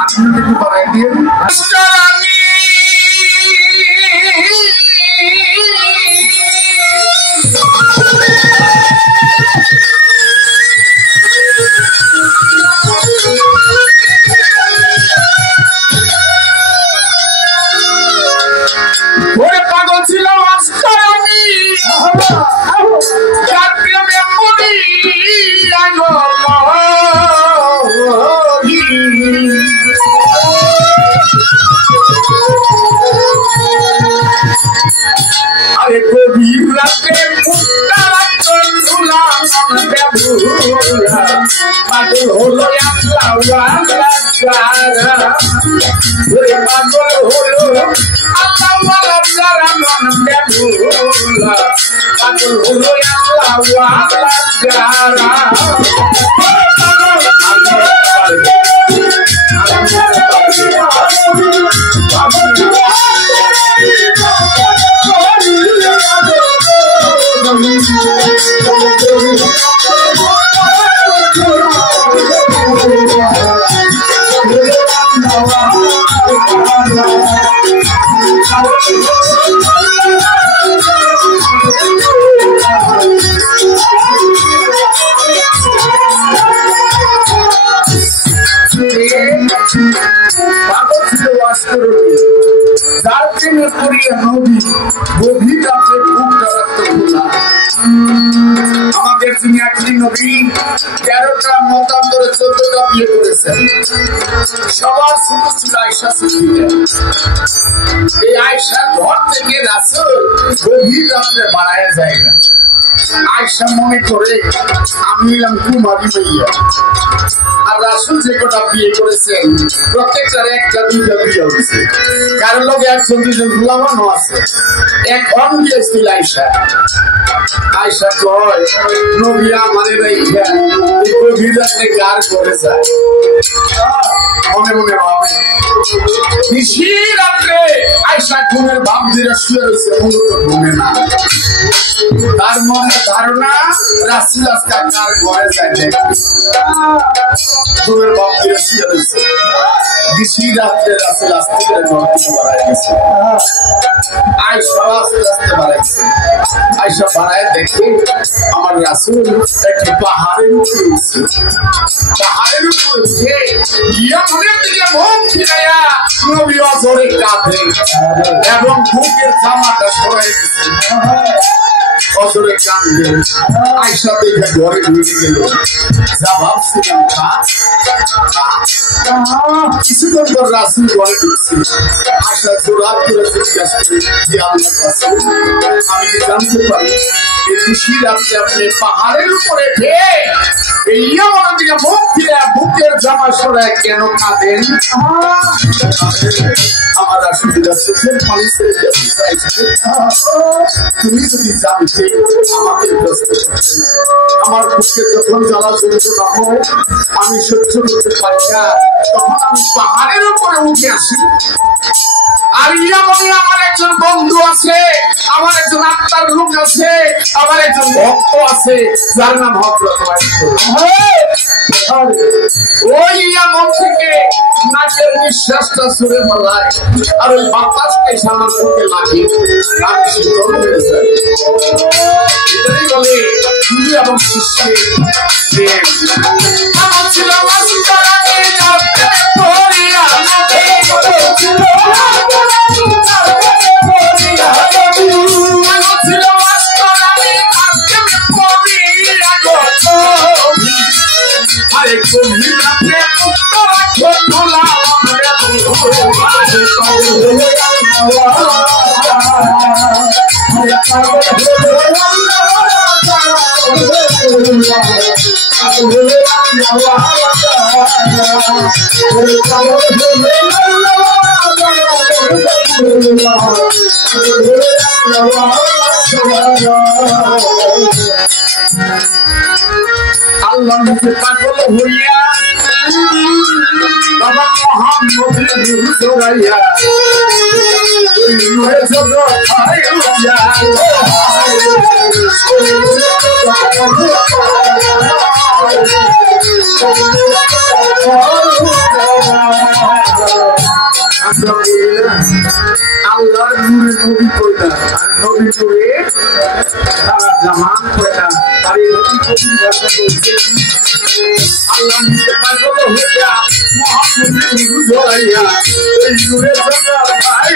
আপনি একটু বাড়াই দিয়ে পাগল ছিল আরে গভীর রাতে পাগল হলো পাগল হলো পাগল হলো আমাদের তিনি একটি নবী 13টা মতান্তরে 14টা বিয়ে করেছেন। সবার ছোট ছিল আয়েশা সিদ্দিকা। এই আয়েশার ঘর থেকে রাসূল গভীর রাত্রে বাড়ায় যায় না। আয়েশা মনে করে আমি হলাম কুমারী মাইয়া, আর রাসূল যে কটা বিয়ে করেছেন প্রত্যেকটার একটা দুইটা বিয়ে হয়েছে, কারোর লোক একজন দুজন গুলামানো আছে। এখন গিয়েছিল আয়েশা। আয়েশা কয় নবী আমাদের এই গভীর রাত্রে গার করে যায়, মনে মনে ভাবে নিশি রাত্রে আয়েশা ঘুমের ভাব দিয়ে শুয়ে রয়েছে, মূলত ঘুমে না। তার মনে ধারণা রাসূল আজকে কার ঘরে যায় দেখি, ঘুমের ভাব দিয়ে শুয়ে রয়েছে। নিশি রাত্রে রাসূল আস্তে করে ঘর থেকে বাড়ায় গেছে। আয়েশা আস্তে আস্তে বাড়াইছে। আয়েশা বাড়ায় দেখে আমার রাসূল একটি পাহাড়ের উপরে উঠছে। পাহাড়ের উপরে উঠে ইয়ামেনের দিকে মুখ ফিরাইয়া নবী অজরে কাঁদে এবং বুকের জামাটা সরাই দিচ্ছে, অজরে কাঁদে। আয়েশা দেখে ঘরে ঢুকে গেল। যা ভাবছিলাম কিছুক্ষণ পর রাসূল ঘরে ঢুকছে। আয়েশা জোরাত করে জিজ্ঞাসা করে যে আল্লাহর রাসূল, আমি কি জানতে পারি এই নিশি রাত্রে আপনি পাহাড়ের উপরে এই ইয়ামেনের দিকে মুখ ফিরে বুকের জামা সরায় কেন কাঁদেন? আমার রাসূলুল্লাহ চোখের পানি ছেড়ে যেতে চাইছে। তুমি যদি জানতে আমাকে প্রশ্ন করতে না। আমার বুকে যখন জ্বালা যন্ত্রণা হয় আমি সহ্য করতে পারি না, তখন আমি পাহাড়ের উপরে উঠে আসি। আর ইয়ামনে আমার একজন বন্ধু আছে, আমার একজন আত্মার লোক আছে, আমার একজন ভক্ত আছে যার নাম হযরত ওই ইয়ামন থেকে নাকের নিঃশ্বাসটা ছুড়ে মারায়, আর ওই বাতাসকে আমার বুকে লাগে, নাক শীতল হয়ে যায়। এটাই বলে গুরু এবং শিষ্যের প্রেম। আমার ছিল আল্লাহ পাগল হইয়া বাবা মোহাম্মদের দৌড়াইয়া নবী করে তারা জামান করে না তার এই নবী কবির ভাষা বলছে আল্লাহ নিতে পারবো হইয়া মুহাম্মদের নিরু ধরাইয়া এই নূরে জাগা ভাই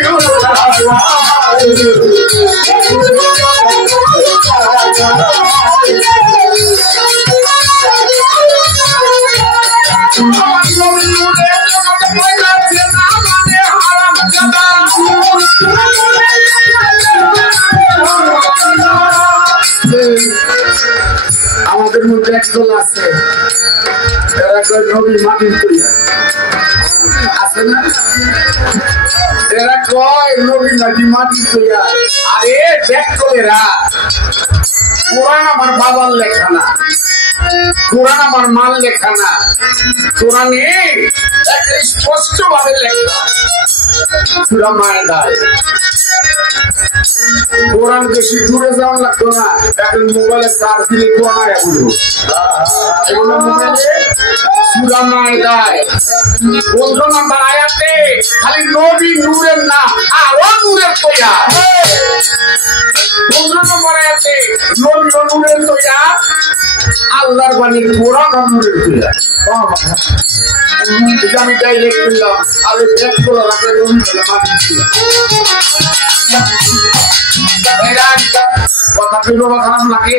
আমাদের মধ্যে একদল আছে এরা কয় নবী মাটির তৈরি আছে না এরা কয় নবী নাকি মাটির তৈরি আরে দেখো এরা কোরআন আমার বাবার লেখা না কোরআন আমার মাল লেখা না কোরআনে স্পষ্ট ভাবে লেখা সূরা মায়েদায় কোরআন বেশি দূরে যাওয়া লাগতো না এখন মোবাইলে চার্জ দিলে কোরআন এগুলো মোবাইলে সূরা মায়েদায় 15 নম্বর আয়াতে খালি নবী নূরের না আরো নূরের তৈয়া 15 নম্বর আয়াতে নবী ও নূরের তৈয়া আল্লাহর বাণী কোরআন ও নূরের তৈয়া আমি ডাইরেক্ট করলাম আর ব্যাক করে রাখলে নবী বলে মাটি কথা বলবো খারাপ লাগে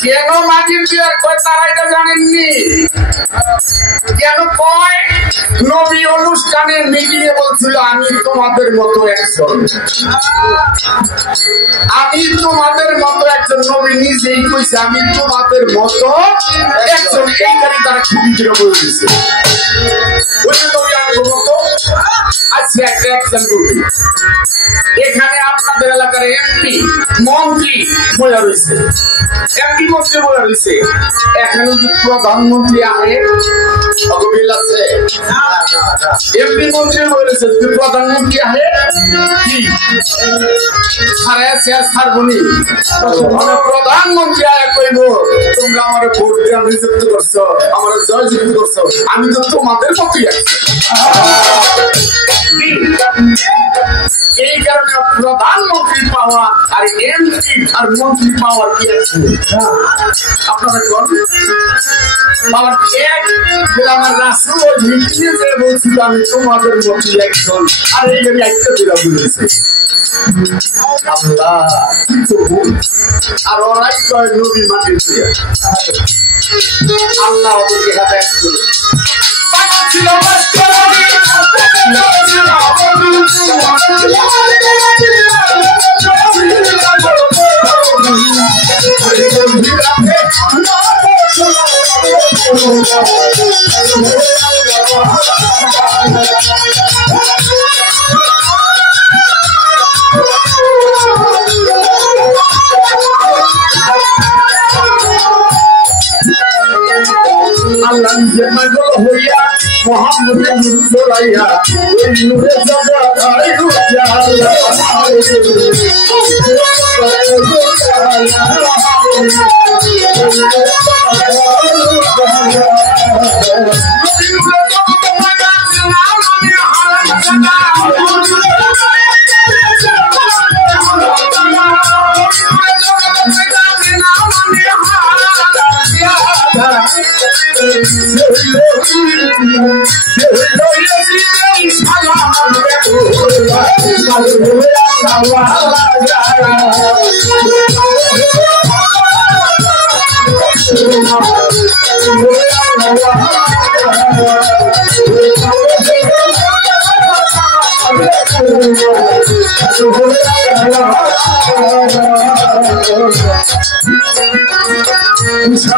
কেন মাটির তৈয়ার কয় তারা এটা জানেননি কেন কয় নবী অনুষ্ঠানে মিটিং এ বলছিল আমি তোমাদের মতো একজন নবী নিজেই কইছে আমি তোমাদের মতো একজন এই গাড়ি তারা খুবই দৃঢ় বলে দিচ্ছে আচ্ছা একটা একজন করবি এখানে আপনাদের এলাকার এমপি মন্ত্রী বলে রয়েছে এমপি মন্ত্রী বলে রয়েছে এখানে যদি প্রধানমন্ত্রী আহে অগবিল আছে এমপি মন্ত্রী বলে রয়েছে যদি প্রধানমন্ত্রী আহে কি সারা শেষ ছাড়বনি প্রধানমন্ত্রী আয় কইব তোমরা আমার ভোট দিয়ে নিযুক্ত করছো আমার জয়যুক্ত করছো আমি তো তোমাদের মতোই আছি এই কারণে প্রধানমন্ত্রী পাওয়ার আর এমপি আর মন্ত্রী পাওয়ার কি আছে আপনারা কোন পাওয়ার এক আমার রাসূল ওই মিটিংয়ে যে বলছিল আমি তোমাদের মতো একজন আর এই আমি একটা দিরা বলেছে আল্লাহ আর ওরাই কয় নবী মাটির তৈরি আল্লাহ ওদেরকে হেদায়েত করুন ছিল আল্লাহ নিজে পাগল হইয়া মুহাম্মদের নূর ছড়াইয়া ওই নূরে জাগা তাই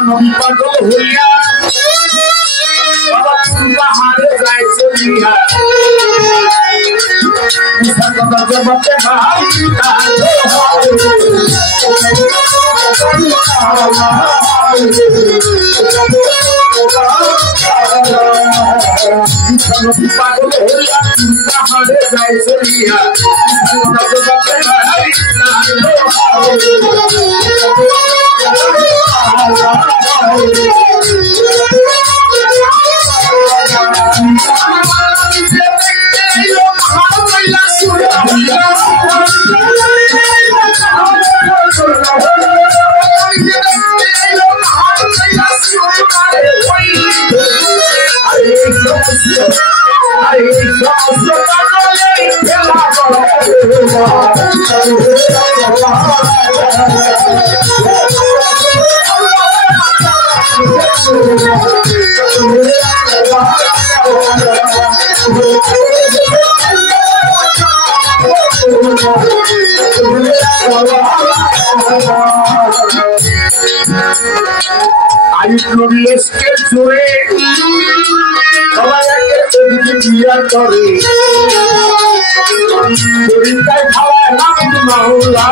নবী পাগল হইয়া বাবা পাহাড়ে যায় চলিয়া কথা জবাতে ভাই পাগল হইয়া পাহাড়ে যায় চলিয়া কথা জবাতে ভাই আইয়ুব নবী এসকে জোরে সবাই একে বিয়া করে পরীক্ষায় খাওয়ায় নাম মাওলা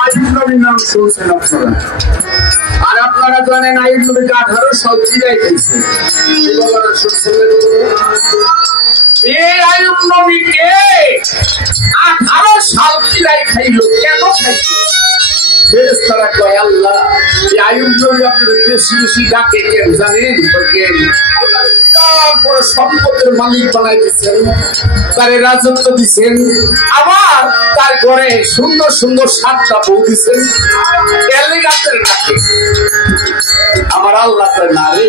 আইয়ুব নবীর নাম শুনছেন আপনারা আর আপনারা জানেন আইয়ুব নবীকে 18 সাল চিরাই দিয়েছে এই আইয়ুব নবীকে 18 সাল চিরাই খাইল কেন খাইল ফেরেশতারা কয় আল্লাহ এই আইয়ুব নবী আপনাদের বেশি বেশি ডাকে কেন জানেন বড় সম্পদের মালিক বানাই দিচ্ছেন তারে রাজত্ব দিচ্ছেন আবার তার ঘরে সুন্দর সুন্দর 7টা বউ দিচ্ছেন আমার আল্লাহ না রে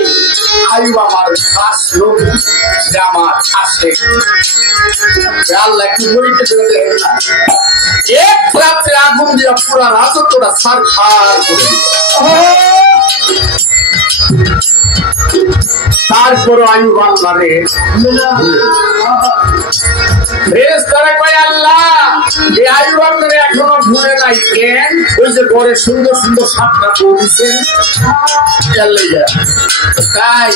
আইয়ুব আমার খাস লোক সে আমার আসে আল্লাহ কি বলিতে দেখেন না এক রাত্রে আগুন দিয়া পুরা রাজত্বটা সারখার করে তারপর আইয়ুব আল্লাহ রে ফেরেশতারা কয় আল্লাহ এই আইয়ুব আপনারে এখনো ভুলে নাই কেন ওই যে ঘরে সুন্দর সুন্দর 7টা বউ দিছেন তাই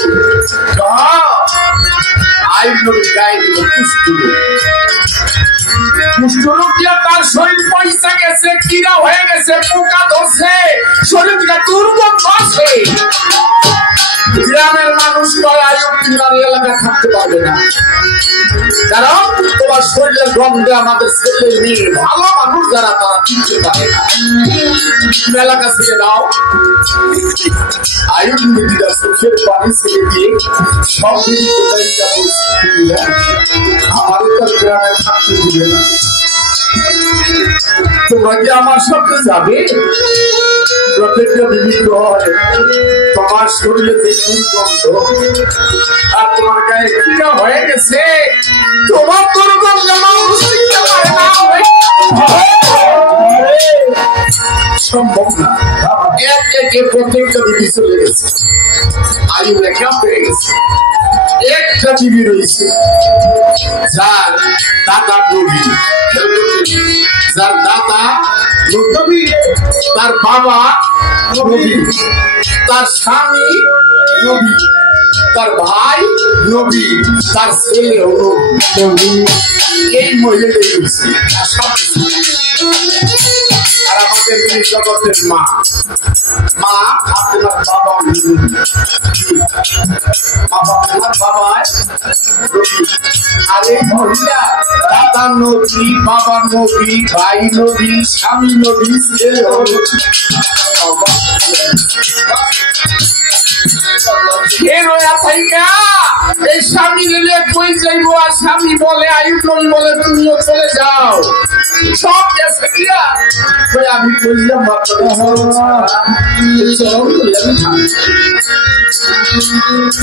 আইয়ুব নবী গায়ে দিল কুষ্ঠরোগ দিয়া তার শরীর পয়সা গেছে কিরা হয়ে গেছে পোকা ধরছে শরীর থেকে দুর্গন্ধ আসে গ্রামের মানুষ আইয়ুব তোমার এলাকায় থাকতে পারবে না কারণ তোমার শরীরের গন্ধে আমাদের ছেলে মেয়ে ভালো মানুষ যারা তারা কিনতে পারে না এলাকা ছেড়ে দাও আইয়ুব নবীর চোখের পানি ছেড়ে দিয়ে সব দিন আমাদের তো গ্রামে থাকতে দিবে না তোমরা কি আমার সাথে যাবে প্রত্যেকটা বিভিন্ন হয় তোমার শরীরে যে দুর্গন্ধ আর তোমার গায়ে কিরা হয়ে গেছে তোমার দুর্গন্ধ মানুষ শিখতে পারে না সম্ভব না এক একে প্রত্যেকটা বিবি চলে গেছে আইয়ুব রেখা পেয়ে গেছে একটা বিবি রয়েছে যার দাদা নবী যার দাদা নবী তার বাবা নবী তার স্বামী নবী তার ভাই নবী তার ছেলে নবী এই মহিলাটাই রয়েছে আর আমাদের জগতের মা মা আপনার বাবা আপনার বাবা আর এই মহিলা দাদা নবী বাবা নবী ভাই নবী স্বামী নবী ছেলে এই স্বামী নিলে কই যাইব আর স্বামী বলে আইয়ুব নবী বলে তুমিও চলে যাও সব গেছে কিয়া আমি বললাম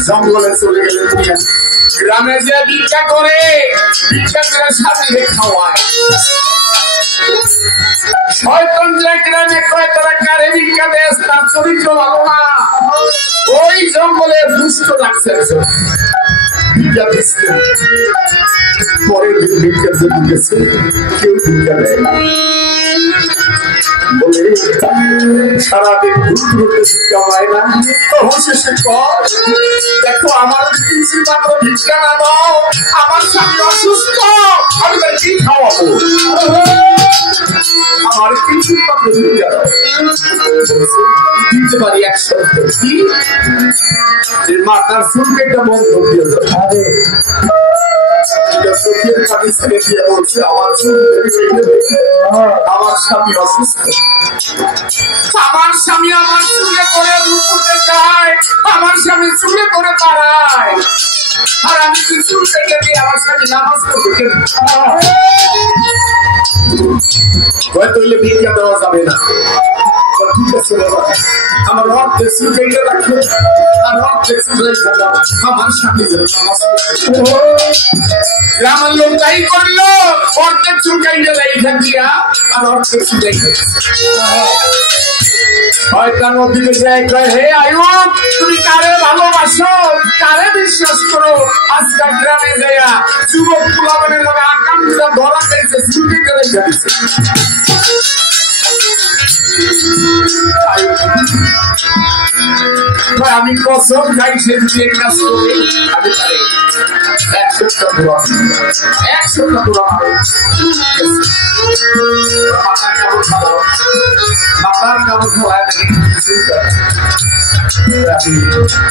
জঙ্গলে চলে গেলে গ্রামে যে ভিক্ষা করে স্বামীকে খাওয়ায় শয়তান যে গ্রামে কয় তারা কারে ভিক্ষা দেয় তার চরিত্র ভালো না ওই জঙ্গলে দুষ্ট লাগছে ভিক্ষা দিচ্ছে পরের দিন ভিক্ষার জন্য গেছে কেউ ভিক্ষা দেয় না বলে সারাদিন ঘুরতে ঘুরতে শিক্ষা হয় না অবশেষে দেখো আমার কিছু মাত্র ভিক্ষা না দাও আমার স্বামী অসুস্থ আমি তার কি খাওয়াবো আমার কিছু মাত্র ভিক্ষা দাও দিতে পারি 100 কি মাথার চুলকেটা বন্ধ দিয়ে যাবে চোখের পানি ছেড়ে দিয়ে বলছে আমার স্বামী অসুস্থ, আমার স্বামী আমার চুলে করে রূপতে যায়, আমার স্বামী চুলে করে দাঁড়ায়, আর আমি চুল থেকে দিয়ে আমার স্বামী নামাজ পড়তে হয়তো ভিক্ষা দেওয়া যাবে না। ঠিক আছে বাবা, আমার অর্ধেক চুল কেটে রাখো আর অর্ধেক চুল রেখে দাও, আমার স্বামী যেন নামাজ পড়তে। গ্রামের লোক তাই করলো, অর্ধেক চুল কেটে রেখে দিয়া আর অর্ধেক চুল রেখে হয়তো দিকে যায় কয়, হে আয়ুব তুমি কারে ভালোবাসো, কারে বিশ্বাস করো? আজকাল গ্রামে যাইয়া যুবক পুলাবের লগে আকাম দিলা ধরা খাইছে, চুটি করে যাচ্ছে। আমি কসম খাই সে যদি এক কাজ করি আমি পারি 100 টাকা 100 টাকা মাথার কাপড় খাওয়া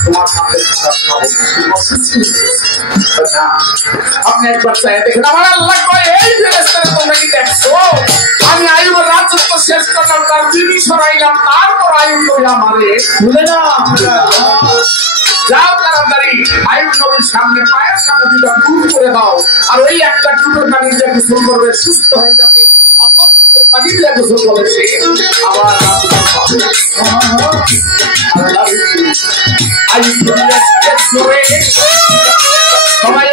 তোমার সাথে আপনি একবার চাই দেখেন, আমার আল্লাহ কয় এই ফেরেশতারা তোমরা কি দেখছো? আমি আইয়ুবের রাজত্ব শেষ করলাম, তার বিবি সরাইলাম, তারপর আইয়ুব নবী আমারে ভুলে না। যাও তাড়াতাড়ি আইয়ুব নবীর সামনে পায়ের সামনে দুটো টুক করে দাও, আর ওই একটা টুকের পানি দিয়ে গোসল করবে, সুস্থ হয়ে যাবে। অত টুকের পানি দিয়ে গোসল করেছে আবার সবাই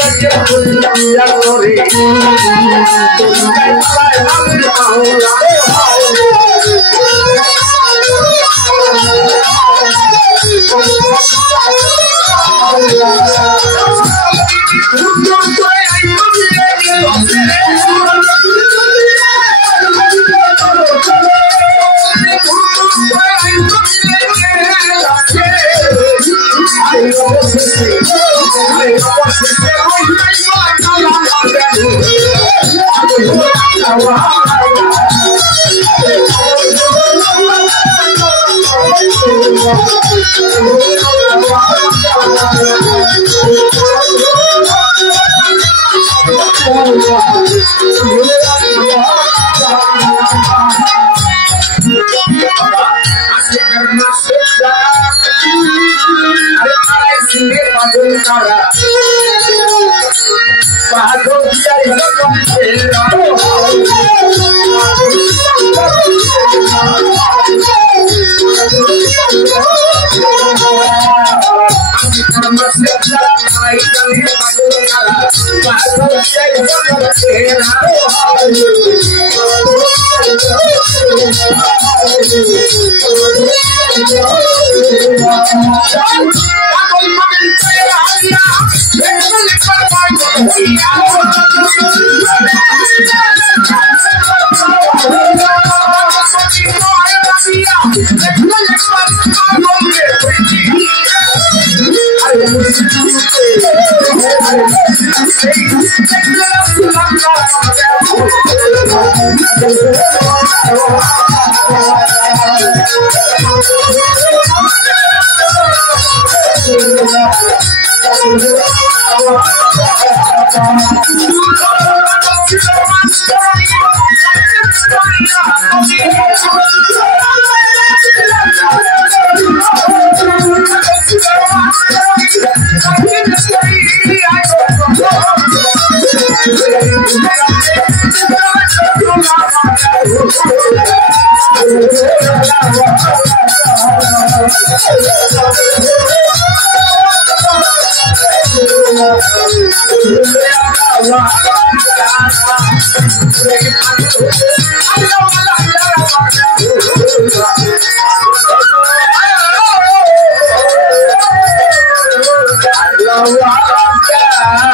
Allah